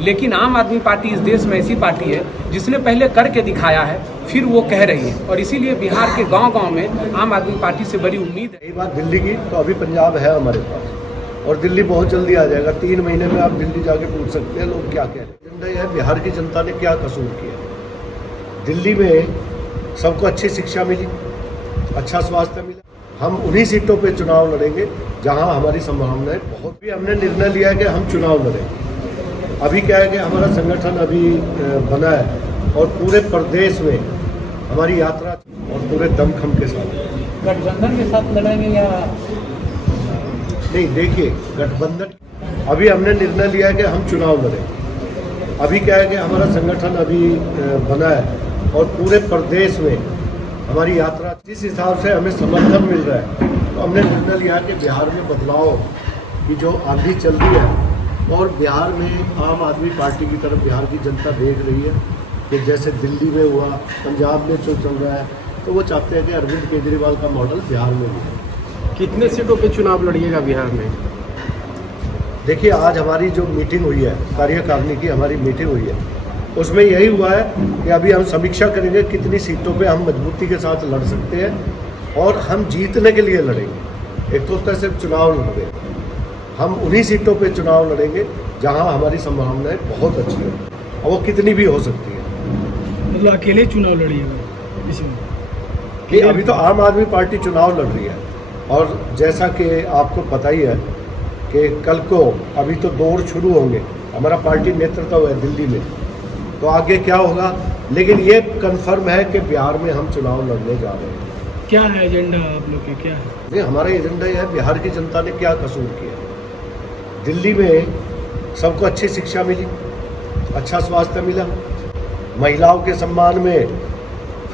लेकिन आम आदमी पार्टी इस देश में ऐसी पार्टी है जिसने पहले करके दिखाया है, फिर वो कह रही है, और इसीलिए बिहार के गांव-गांव में आम आदमी पार्टी से बड़ी उम्मीद है। यही बात दिल्ली की, तो अभी पंजाब है हमारे पास और दिल्ली बहुत जल्दी आ जाएगा। 3 महीने में आप दिल्ली जाके पूछ सकते हैं लोग क्या कह रहे हैं। एजेंडा यह है बिहार की जनता ने क्या कसूर किया। दिल्ली में सबको अच्छी शिक्षा मिली, अच्छा स्वास्थ्य मिला। हम उन्हीं सीटों पे चुनाव लड़ेंगे जहां हमारी संभावना है। बहुत भी हमने निर्णय लिया है कि हम चुनाव लड़ेंगे। अभी क्या है कि हमारा संगठन अभी बना है और पूरे प्रदेश में हमारी यात्रा और पूरे दमखम के साथ। गठबंधन के साथ लड़ेंगे या नहीं? देखिए, गठबंधन अभी हमने निर्णय लिया है कि हम चुनाव लड़ेंगे। अभी क्या है कि हमारा संगठन अभी बना है और पूरे प्रदेश में हमारी यात्रा, जिस हिसाब से हमें समर्थन मिल रहा है, तो हमने निर्णय लिया कि बिहार में बदलाव की जो आंधी चल रही है और बिहार में आम आदमी पार्टी की तरफ बिहार की जनता देख रही है कि जैसे दिल्ली में हुआ, पंजाब में जो चल रहा है, तो वो चाहते हैं कि अरविंद केजरीवाल का मॉडल बिहार में भी है। कितने सीटों पे चुनाव लड़िएगा बिहार में? देखिए, आज हमारी जो मीटिंग हुई है, कार्यकारिणी की हमारी मीटिंग हुई है, उसमें यही हुआ है कि अभी हम समीक्षा करेंगे कितनी सीटों पे हम मजबूती के साथ लड़ सकते हैं और हम जीतने के लिए लड़ेंगे। एक तो होता है सिर्फ चुनाव लड़ रहे, हम उन्हीं सीटों पे चुनाव लड़ेंगे जहां हमारी संभावनाएं बहुत अच्छी है और वो कितनी भी हो सकती है। मतलब अकेले चुनाव लड़िएगा इसमें? कि अभी तो आम आदमी पार्टी चुनाव लड़ रही है और जैसा कि आपको पता ही है कि कल को अभी तो दौर शुरू होंगे, हमारा पार्टी नेतृत्व है दिल्ली में, तो आगे क्या होगा। लेकिन ये कंफर्म है कि बिहार में हम चुनाव लड़ने जा रहे हैं। क्या है एजेंडा आप लोग के, क्या है? नहीं, हमारा एजेंडा यह है बिहार की जनता ने क्या कसूर किया। दिल्ली में सबको अच्छी शिक्षा मिली, अच्छा स्वास्थ्य मिला, महिलाओं के सम्मान में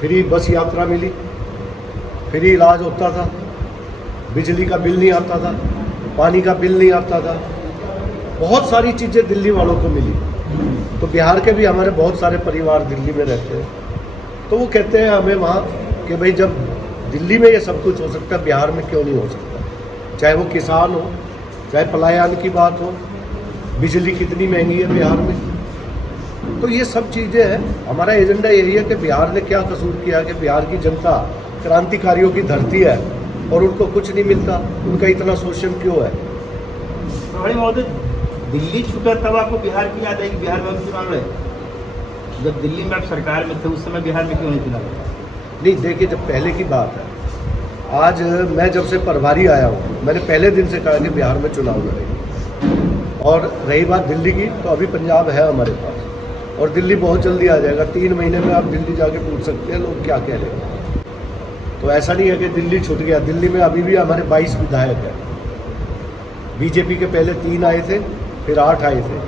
फ्री बस यात्रा मिली, फ्री इलाज होता था, बिजली का बिल नहीं आता था, पानी का बिल नहीं आता था, बहुत सारी चीज़ें दिल्ली वालों को मिली। तो बिहार के भी हमारे बहुत सारे परिवार दिल्ली में रहते हैं, तो वो कहते हैं हमें वहाँ कि भाई जब दिल्ली में ये सब कुछ हो सकता है, बिहार में क्यों नहीं हो सकता। चाहे वो किसान हो, चाहे पलायन की बात हो, बिजली कितनी महंगी है बिहार में, तो ये सब चीज़ें हैं। हमारा एजेंडा यही है कि बिहार ने क्या कसूर किया कि बिहार की जनता क्रांतिकारियों की धरती है और उनको कुछ नहीं मिलता, उनका इतना शोषण क्यों है। बड़े महोदय, दिल्ली छूटा तब आपको बिहार की याद आएगी? बिहार में चुनाव लड़े जब दिल्ली में आप सरकार में थे, उस समय बिहार में क्यों नहीं चुनाव लड़ा? नहीं, देखिए, जब पहले की बात है, आज मैं जब से प्रभारी आया हूँ, मैंने पहले दिन से कहा कि बिहार में चुनाव लड़ेंगे। और रही बात दिल्ली की, तो अभी पंजाब है हमारे पास और दिल्ली बहुत जल्दी आ जाएगा। 3 महीने में आप दिल्ली जाके पूछ सकते हैं लोग क्या कह रहे हैं। तो ऐसा नहीं है कि दिल्ली छूट गया। दिल्ली में अभी भी हमारे 22 विधायक हैं। बीजेपी के पहले 3 आए थे, फिर 8 आए थे।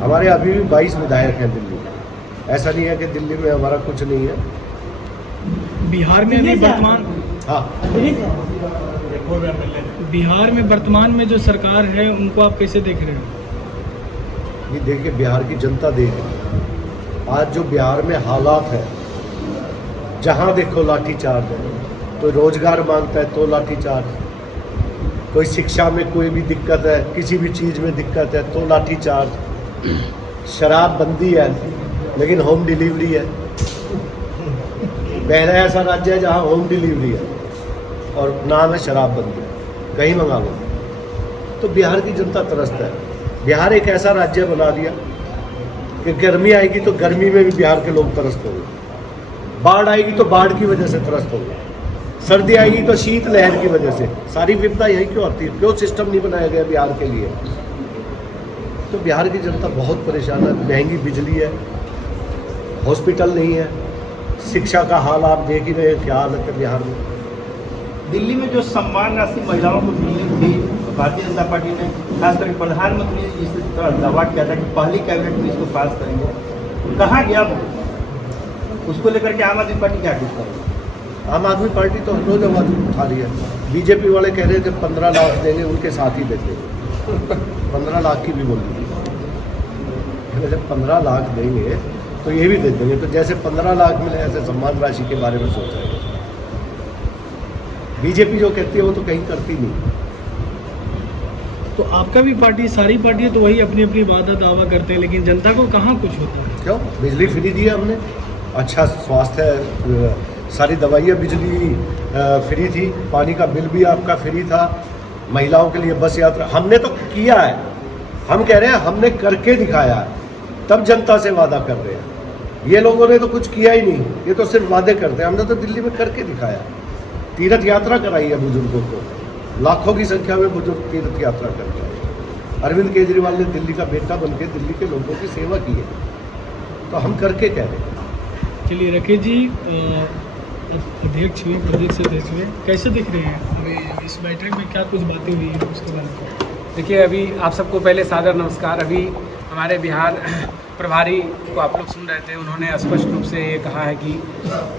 हमारे अभी भी 22 विधायक हैं दिल्ली में। ऐसा नहीं है कि दिल्ली में हमारा कुछ नहीं है। बिहार में अभी वर्तमान बिहार में वर्तमान में जो सरकार है, उनको आप कैसे देख रहे हो? ये देखिए, बिहार की जनता देख रही है। आज जो बिहार में हालात है, जहाँ देखो लाठीचार्ज है। तो रोजगार मांगता है तो लाठीचार्ज, कोई शिक्षा में कोई भी दिक्कत है, किसी भी चीज़ में दिक्कत है तो लाठीचार्ज। शराब बंदी है लेकिन होम डिलीवरी है। पहला ऐसा राज्य है जहाँ होम डिलीवरी है और नाम है शराब बंदी, कहीं मंगा लो। तो बिहार की जनता त्रस्त है। बिहार एक ऐसा राज्य बना दिया कि गर्मी आएगी तो गर्मी में भी बिहार के लोग त्रस्त होंगे, बाढ़ आएगी तो बाढ़ की वजह से त्रस्त होंगे, सर्दी आएगी तो शीत लहर की वजह से। सारी विपदा यही क्यों आती है? क्यों सिस्टम नहीं बनाया गया बिहार के लिए? तो बिहार की जनता बहुत परेशान है। महंगी बिजली है, हॉस्पिटल नहीं है, शिक्षा का हाल आप देख ही रहे हैं क्या हालत है बिहार में। दिल्ली में जो सम्मान राशि महिलाओं को मिली थी, भारतीय जनता पार्टी ने खासकर प्रधानमंत्री ने जिस तरह दावा किया था कि पहली कैबिनेट में इसको पास करेंगे, कहाँ गया वो? उसको लेकर के आम आदमी पार्टी क्या कुछ करेगी? आम आदमी पार्टी तो रोज आवाज उठा रही है। बीजेपी वाले कह रहे थे 15 लाख देंगे, उनके साथ ही देंगे। 15 लाख की भी बोल दी। जब 15 लाख देंगे तो ये भी दे देंगे। तो जैसे 15 लाख मिले ऐसे सम्मान राशि के बारे में सोच रहे हैं। बीजेपी जो कहती है वो तो कहीं करती नहीं। तो आपका भी पार्टी, सारी पार्टी तो वही अपनी अपनी वादा दावा करते हैं, लेकिन जनता को कहाँ कुछ होता है? क्यों? बिजली फ्री दी हमने, अच्छा स्वास्थ्य, सारी दवाइयाँ बिजली फ्री थी, पानी का बिल भी आपका फ्री था, महिलाओं के लिए बस यात्रा हमने तो किया है। हम कह रहे हैं हमने करके दिखाया है, तब जनता से वादा कर रहे हैं। ये लोगों ने तो कुछ किया ही नहीं, ये तो सिर्फ वादे करते हैं। हमने तो दिल्ली में करके दिखाया, तीर्थ यात्रा कराई है बुजुर्गों को, लाखों की संख्या में बुजुर्ग तीर्थ यात्रा करते हैं। अरविंद केजरीवाल ने दिल्ली का बेटा बन के दिल्ली के लोगों की सेवा की है, तो हम करके कह रहे हैं। चलिए राकेश जी, अध्यक्ष हुए, प्रदेश अध्यक्ष हुए, कैसे दिख रहे हैं अभी इस बैठक में, क्या कुछ बातें हुई है उसके बारे में? देखिए, अभी आप सबको पहले सादर नमस्कार। अभी हमारे बिहार प्रभारी को आप लोग सुन रहे थे, उन्होंने स्पष्ट रूप से ये कहा है कि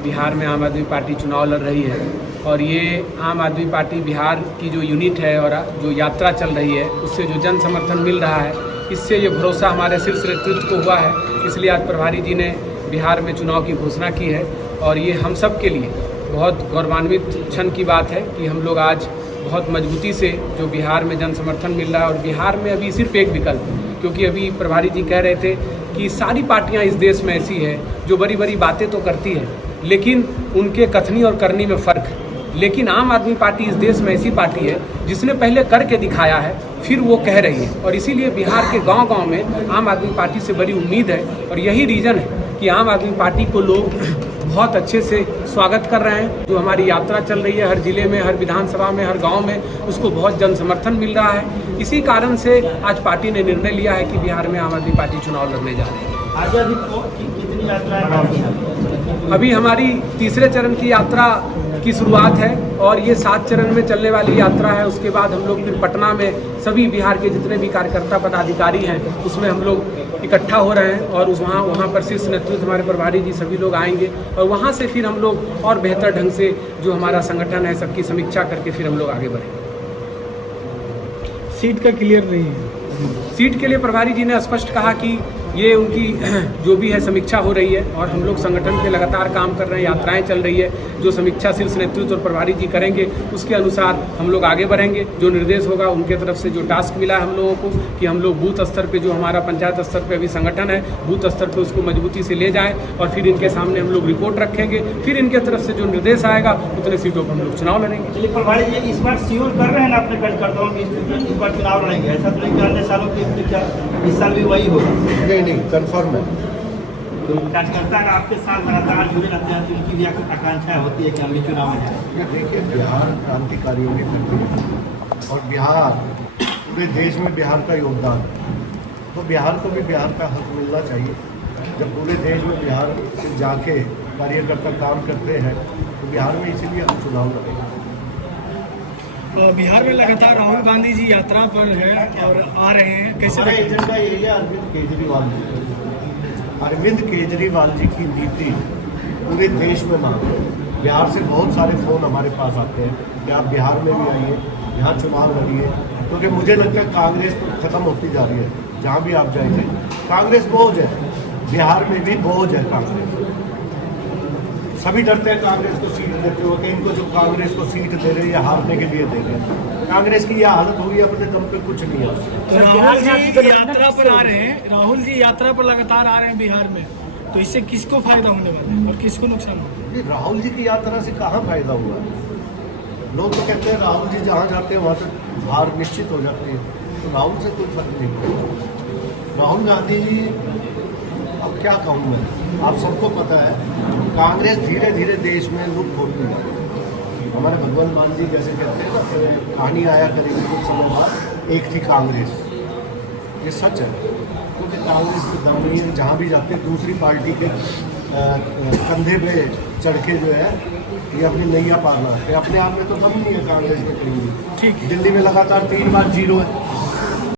बिहार में आम आदमी पार्टी चुनाव लड़ रही है, और ये आम आदमी पार्टी बिहार की जो यूनिट है और जो यात्रा चल रही है उससे जो जन समर्थन मिल रहा है, इससे ये भरोसा हमारे शीर्ष नेतृत्व को हुआ है। इसलिए आज प्रभारी जी ने बिहार में चुनाव की घोषणा की है, और ये हम सब के लिए बहुत गौरवान्वित क्षण की बात है कि हम लोग आज बहुत मजबूती से जो बिहार में जन समर्थन मिल रहा है। और बिहार में अभी सिर्फ एक विकल्प, क्योंकि अभी प्रभारी जी कह रहे थे कि सारी पार्टियां इस देश में ऐसी है जो बड़ी बड़ी बातें तो करती है, लेकिन उनके कथनी और करनी में फ़र्क है। लेकिन आम आदमी पार्टी इस देश में ऐसी पार्टी है जिसने पहले करके दिखाया है, फिर वो कह रही है। और इसीलिए बिहार के गांव-गांव में आम आदमी पार्टी से बड़ी उम्मीद है, और यही रीज़न है कि आम आदमी पार्टी को लोग बहुत अच्छे से स्वागत कर रहे हैं। जो हमारी यात्रा चल रही है हर जिले में, हर विधानसभा में, हर गांव में, उसको बहुत जन समर्थन मिल रहा है। इसी कारण से आज पार्टी ने निर्णय लिया है कि बिहार में आम आदमी पार्टी चुनाव लड़ने जा रही है। आज़ादी को कितनी यात्राएं बाकी हैं? अभी हमारी तीसरे चरण की यात्रा की शुरुआत है, और ये 7 चरण में चलने वाली यात्रा है। उसके बाद हम लोग फिर पटना में सभी बिहार के जितने भी कार्यकर्ता पदाधिकारी हैं उसमें हम लोग इकट्ठा हो रहे हैं, और वहाँ पर शीर्ष नेतृत्व हमारे प्रभारी जी सभी लोग आएंगे, और वहाँ से फिर हम लोग और बेहतर ढंग से जो हमारा संगठन है सबकी समीक्षा करके फिर हम लोग आगे बढ़ेंगे। सीट का क्लियर नहीं है? सीट के लिए प्रभारी जी ने स्पष्ट कहा कि ये उनकी जो भी है समीक्षा हो रही है, और हम लोग संगठन पे लगातार काम कर रहे हैं, यात्राएं चल रही है। जो समीक्षा शीर्ष नेतृत्व और प्रभारी जी करेंगे उसके अनुसार हम लोग आगे बढ़ेंगे। जो निर्देश होगा उनके तरफ से जो टास्क मिला है हम लोगों को कि हम लोग बूथ स्तर पे, जो हमारा पंचायत स्तर पे अभी संगठन है, बूथ स्तर पे उसको मजबूती से ले जाएं, और फिर इनके सामने हम लोग रिपोर्ट रखेंगे। फिर इनके तरफ से जो निर्देश आएगा उतने सीटों पर हम लोग चुनाव लड़ेंगे। चलिए, प्रभारी जी इस बार श्योर कर रहे हैं ना अपने कार्यकर्ताओं की इस बार चुनाव लड़ेंगे? ऐसा तो नहीं कि अन्य सालों की इस साल भी वही होगा? नहीं, कन्फर्म है। कार्यकर्ता का आपके साथ लगातार जुड़े रहते हैं, तो उनकी भी आकांक्षाएं होती है कि हम भी चुनाव में जाएं। देखिए, बिहार क्रांतिकारियों ने करके दिखाया, और बिहार पूरे देश में बिहार का योगदान, तो बिहार को भी बिहार का हक मिलना चाहिए। जब पूरे देश में बिहार से जाके कार्यकर्ता काम करते हैं तो बिहार में इसीलिए हम चुनाव लड़ेंगे। बिहार में लगातार राहुल गांधी जी यात्रा पर है और आ रहे हैं, कैसे हमारा देखते हैं? एजेंडा यही है अरविंद केजरीवाल जी। अरविंद केजरीवाल जी की नीति पूरे देश में मांग है। बिहार से बहुत सारे फ़ोन हमारे पास आते हैं कि आप बिहार में भी आइए, यहाँ चुनाव लड़िए, क्योंकि मुझे लगता है कांग्रेस तो ख़त्म होती जा रही है। जहाँ भी आप जाएंगे कांग्रेस बोझ है, बिहार में भी बोझ है कांग्रेस। सभी डरते हैं कांग्रेस को सीट देते हुए कि इनको जो कांग्रेस को सीट दे रहे हैं हारने के लिए दे रहे हैं। कांग्रेस की यह हालत होगी, अपने दम पे कुछ नहीं है। तो राहुल जी यात्रा पर आ रहे हैं, राहुल जी यात्रा पर लगातार आ रहे हैं बिहार में, तो इससे किसको फायदा होने वाला है और किसको नुकसान होगा? ये राहुल जी की यात्रा से कहाँ फायदा हुआ? लोग तो कहते हैं राहुल जी जहाँ जाते हैं वहाँ से हार निश्चित हो जाती है, तो राहुल से कोई फर्क नहीं पड़ता। राहुल गांधी जी, अब क्या कहूँ मैं, आप सबको पता है कांग्रेस धीरे धीरे देश में लुप्त होती है। हमारे भगवंत मान जी जैसे कहते हैं ना, कहानी आया करेगी कुछ समय बाद, एक थी कांग्रेस। ये सच है, क्योंकि कांग्रेस की दम नहीं है, जहाँ भी जाते दूसरी पार्टी के कंधे पे चढ़ के जो है ये अपनी नैया पार लगाते हैं। अपने आप में तो दम नहीं है कांग्रेस में कहीं भी। ठीक है। दिल्ली में लगातार 3 बार 0 है।